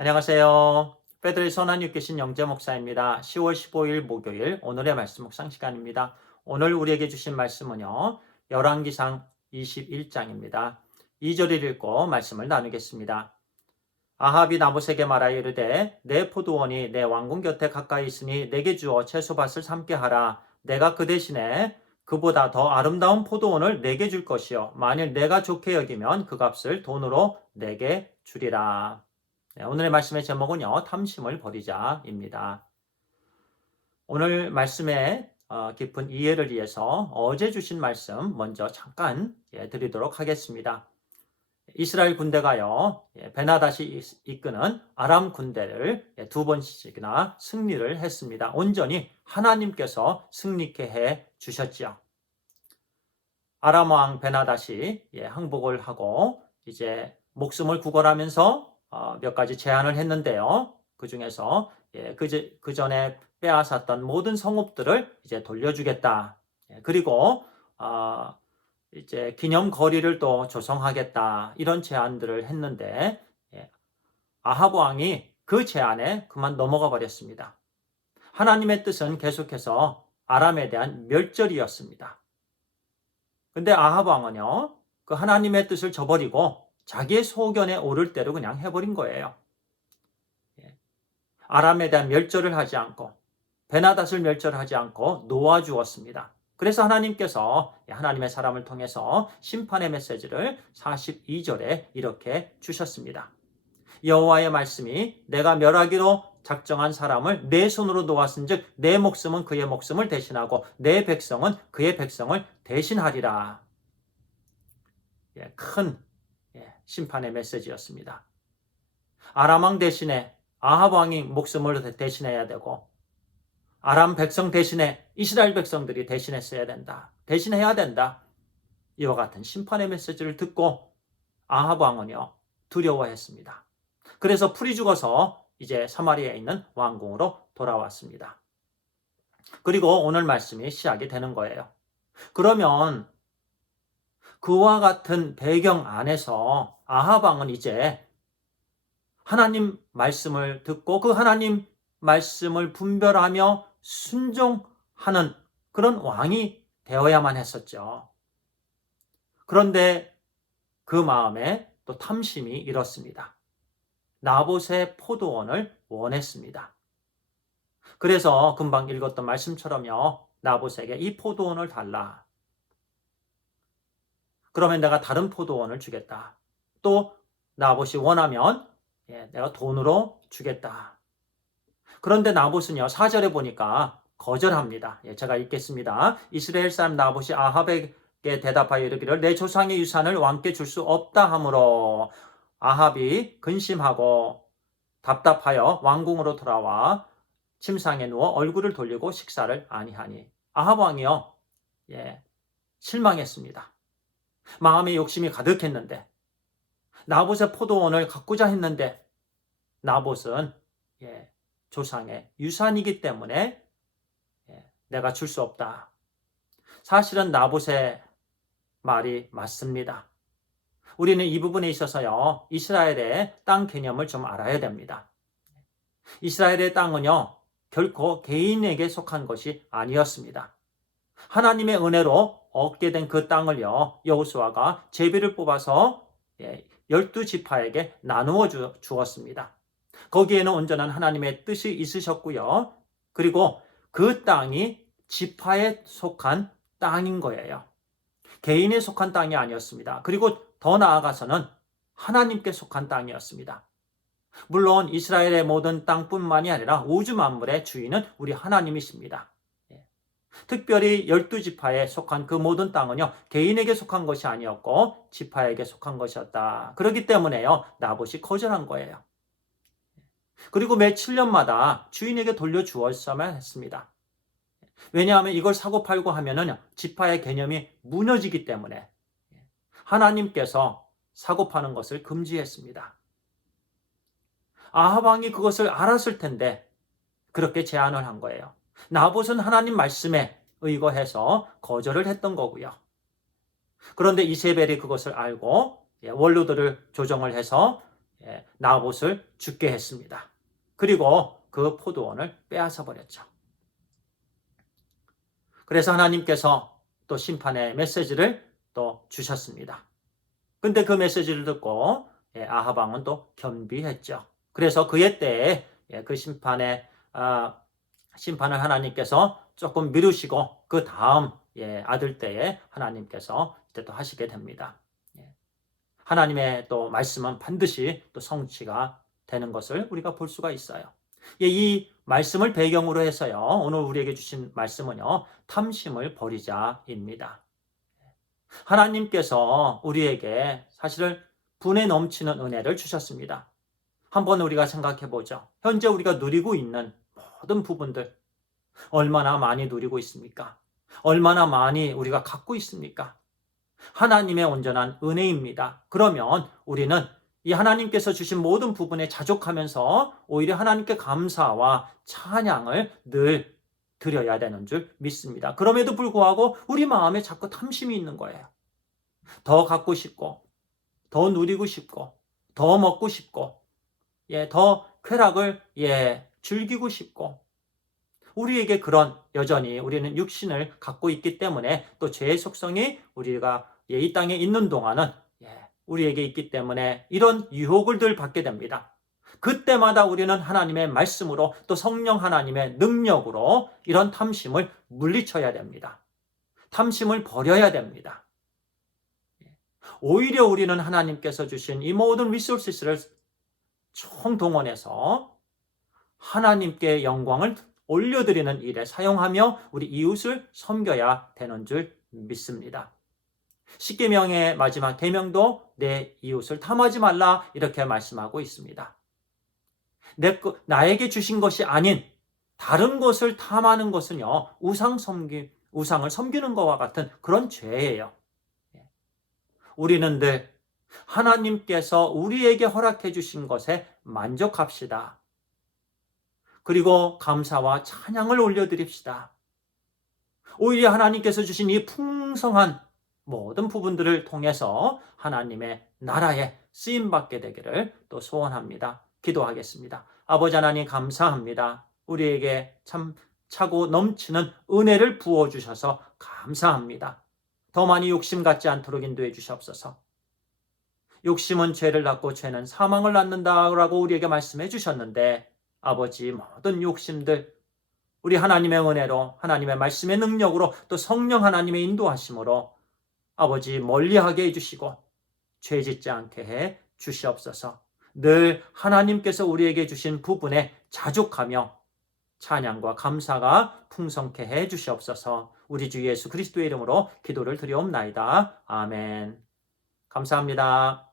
안녕하세요. 페드리 선한 교신 영재 목사입니다. 10월 15일 목요일 오늘의 말씀 묵상 시간입니다. 오늘 우리에게 주신 말씀은요. 열왕기상 21장입니다. 2절을 읽고 말씀을 나누겠습니다. 아합이 나봇에게 말하여 이르되 내 포도원이 내 왕궁 곁에 가까이 있으니 내게 주어 채소밭을 삼게 하라. 내가 그 대신에 그보다 더 아름다운 포도원을 내게 줄 것이요 만일 내가 좋게 여기면 그 값을 돈으로 내게 주리라. 네, 오늘의 말씀의 제목은요, 탐심을 버리자입니다. 오늘 말씀의 깊은 이해를 위해서 어제 주신 말씀 먼저 잠깐 드리도록 하겠습니다. 이스라엘 군대가요, 베나닷이 이끄는 아람 군대를 두 번씩이나 승리를 했습니다. 온전히 하나님께서 승리케 해 주셨지요. 아람 왕 베나닷이 항복을 하고 이제 목숨을 구걸하면서 몇 가지 제안을 했는데요. 그 중에서 그 전에 빼앗았던 모든 성읍들을 이제 돌려주겠다. 그리고 이제 기념거리를 또 조성하겠다. 이런 제안들을 했는데 아합 왕이 그 제안에 그만 넘어가 버렸습니다. 하나님의 뜻은 계속해서 아람에 대한 멸절이었습니다. 근데 아합 왕은요, 그 하나님의 뜻을 저버리고 자기의 소견에 오를 대로 그냥 해버린 거예요. 아람에 대한 멸절을 하지 않고 베나닷을 멸절하지 않고 놓아주었습니다. 그래서 하나님께서 하나님의 사람을 통해서 심판의 메시지를 42절에 이렇게 주셨습니다. 여호와의 말씀이 내가 멸하기로 작정한 사람을 내 손으로 놓았은즉 내 목숨은 그의 목숨을 대신하고 내 백성은 그의 백성을 대신하리라. 큰 심판의 메시지였습니다. 아람 왕 대신에 아합 왕이 목숨을 대신해야 되고 아람 백성 대신에 이스라엘 백성들이 대신했어야 된다. 대신해야 된다. 이와 같은 심판의 메시지를 듣고 아합 왕은요 두려워했습니다. 그래서 풀이 죽어서 이제 사마리아에 있는 왕궁으로 돌아왔습니다. 그리고 오늘 말씀이 시작이 되는 거예요. 그러면 그와 같은 배경 안에서 아합 왕은 이제 하나님 말씀을 듣고 그 하나님 말씀을 분별하며 순종하는 그런 왕이 되어야만 했었죠. 그런데 그 마음에 또 탐심이 일었습니다. 나봇의 포도원을 원했습니다. 그래서 금방 읽었던 말씀처럼요. 나봇에게 이 포도원을 달라. 그러면 내가 다른 포도원을 주겠다. 또 나봇이 원하면 내가 돈으로 주겠다. 그런데 나봇은요. 4절에 보니까 거절합니다. 제가 읽겠습니다. 이스라엘 사람 나봇이 아합에게 대답하여 이르기를 내 조상의 유산을 왕께 줄 수 없다 하므로 아합이 근심하고 답답하여 왕궁으로 돌아와 침상에 누워 얼굴을 돌리고 식사를 아니하니 아합 왕이요. 실망했습니다. 마음에 욕심이 가득했는데 나봇의 포도원을 갖고자 했는데 나봇은 조상의 유산이기 때문에 내가 줄 수 없다. 사실은 나봇의 말이 맞습니다. 우리는 이 부분에 있어서요. 이스라엘의 땅 개념을 좀 알아야 됩니다. 이스라엘의 땅은요. 결코 개인에게 속한 것이 아니었습니다. 하나님의 은혜로 얻게 된 그 땅을요. 여호수아가 제비를 뽑아서 12지파에게 나누어 주었습니다. 거기에는 온전한 하나님의 뜻이 있으셨고요. 그리고 그 땅이 지파에 속한 땅인 거예요. 개인에 속한 땅이 아니었습니다. 그리고 더 나아가서는 하나님께 속한 땅이었습니다. 물론 이스라엘의 모든 땅뿐만이 아니라 우주 만물의 주인은 우리 하나님이십니다. 특별히 12지파에 속한 그 모든 땅은요. 개인에게 속한 것이 아니었고 지파에게 속한 것이었다. 그렇기 때문에요. 나봇이 거절한 거예요. 그리고 매 7년마다 주인에게 돌려주었어야만 했습니다. 왜냐하면 이걸 사고 팔고 하면은 지파의 개념이 무너지기 때문에 하나님께서 사고 파는 것을 금지했습니다. 아합 왕이 그것을 알았을 텐데 그렇게 제안을 한 거예요. 나봇은 하나님 말씀에 의거해서 거절을 했던 거고요. 그런데 이세벨이 그것을 알고 원로들을 조정을 해서 나봇을 죽게 했습니다. 그리고 그 포도원을 빼앗아 버렸죠. 그래서 하나님께서 또 심판의 메시지를 또 주셨습니다. 근데 그 메시지를 듣고 아합 왕은 또 겸비했죠. 그래서 그의 때에 그 심판을 하나님께서 조금 미루시고 그 다음 아들 때에 하나님께서 이제 또 하시게 됩니다. 하나님의 또 말씀은 반드시 또 성취가 되는 것을 우리가 볼 수가 있어요. 이 말씀을 배경으로 해서요, 오늘 우리에게 주신 말씀은요, 탐심을 버리자입니다. 하나님께서 우리에게 사실은 분에 넘치는 은혜를 주셨습니다. 한번 우리가 생각해 보죠. 현재 우리가 누리고 있는 모든 부분들, 얼마나 많이 누리고 있습니까? 얼마나 많이 우리가 갖고 있습니까? 하나님의 온전한 은혜입니다. 그러면 우리는 이 하나님께서 주신 모든 부분에 자족하면서 오히려 하나님께 감사와 찬양을 늘 드려야 되는 줄 믿습니다. 그럼에도 불구하고 우리 마음에 자꾸 탐심이 있는 거예요. 더 갖고 싶고, 더 누리고 싶고, 더 먹고 싶고, 더 쾌락을 즐기고 싶고, 우리에게 그런 여전히 우리는 육신을 갖고 있기 때문에 또 죄의 속성이 우리가 이 땅에 있는 동안은 우리에게 있기 때문에 이런 유혹을 늘 받게 됩니다. 그때마다 우리는 하나님의 말씀으로 또 성령 하나님의 능력으로 이런 탐심을 물리쳐야 됩니다. 탐심을 버려야 됩니다. 오히려 우리는 하나님께서 주신 이 모든 리소스를 총동원해서 하나님께 영광을 올려드리는 일에 사용하며 우리 이웃을 섬겨야 되는 줄 믿습니다. 십계명의 마지막 계명도 내 이웃을 탐하지 말라 이렇게 말씀하고 있습니다. 나에게 주신 것이 아닌 다른 것을 탐하는 것은요, 우상을 섬기는 것과 같은 그런 죄예요. 우리는 늘 하나님께서 우리에게 허락해 주신 것에 만족합시다. 그리고 감사와 찬양을 올려드립시다. 오히려 하나님께서 주신 이 풍성한 모든 부분들을 통해서 하나님의 나라에 쓰임받게 되기를 또 소원합니다. 기도하겠습니다. 아버지 하나님 감사합니다. 우리에게 참 차고 넘치는 은혜를 부어주셔서 감사합니다. 더 많이 욕심 갖지 않도록 인도해 주시옵소서. 욕심은 죄를 낳고 죄는 사망을 낳는다라고 우리에게 말씀해 주셨는데 아버지 모든 욕심들 우리 하나님의 은혜로 하나님의 말씀의 능력으로 또 성령 하나님의 인도하심으로 아버지 멀리하게 해주시고 죄짓지 않게 해 주시옵소서. 늘 하나님께서 우리에게 주신 부분에 자족하며 찬양과 감사가 풍성케 해 주시옵소서. 우리 주 예수 그리스도의 이름으로 기도를 드리옵나이다. 아멘. 감사합니다.